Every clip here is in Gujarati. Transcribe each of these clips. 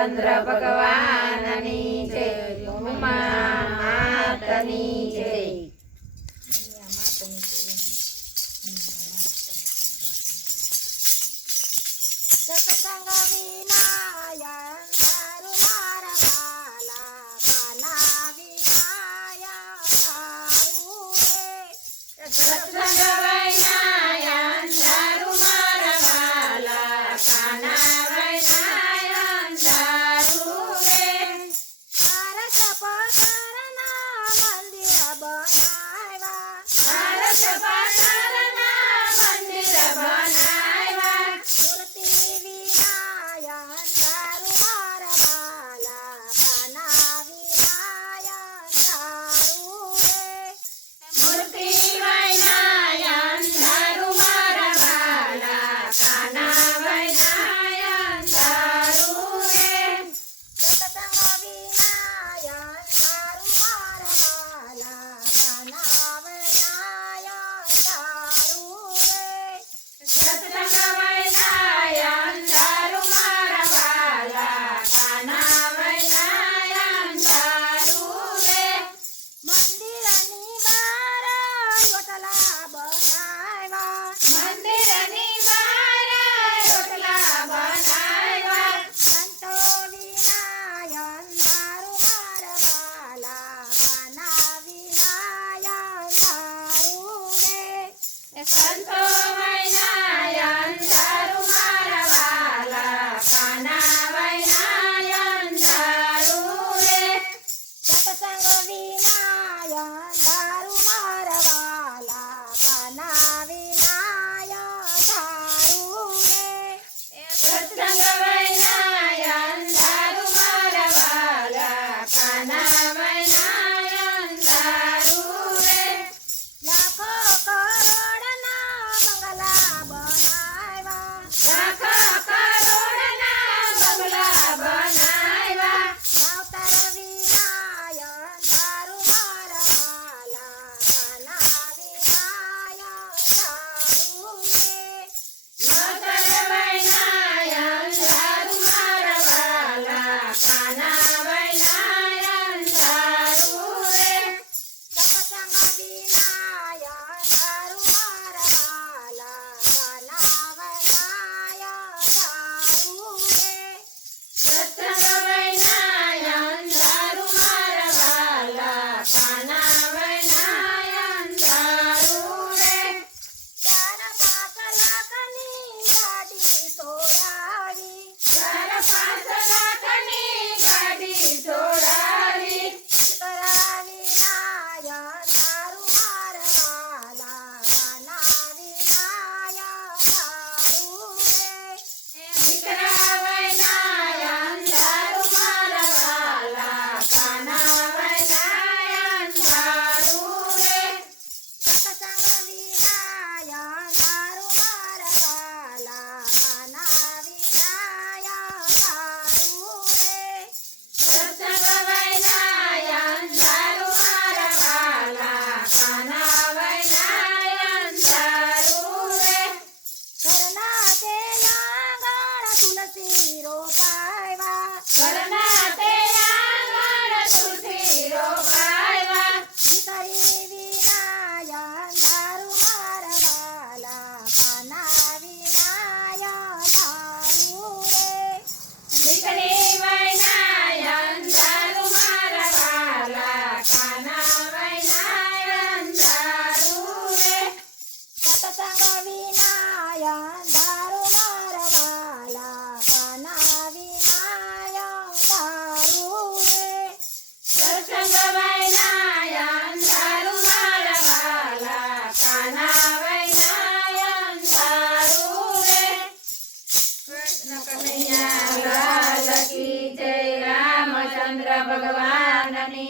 Tantra pekewaan ani cek, Santa.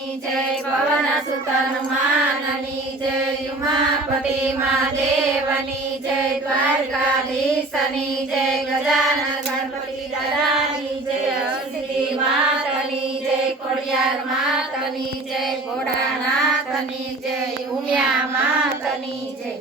જય પવન સુતન માનની જય ઉમાપતિ મહાદેવની જય દ્વારકાધીશની જય ગજાન ગણપતિ દાદાની જય અસિદ્ધિ માતની જય ખોડિયાર માતની જય ઘોડાનાથની જય ઉમિયા માતની જય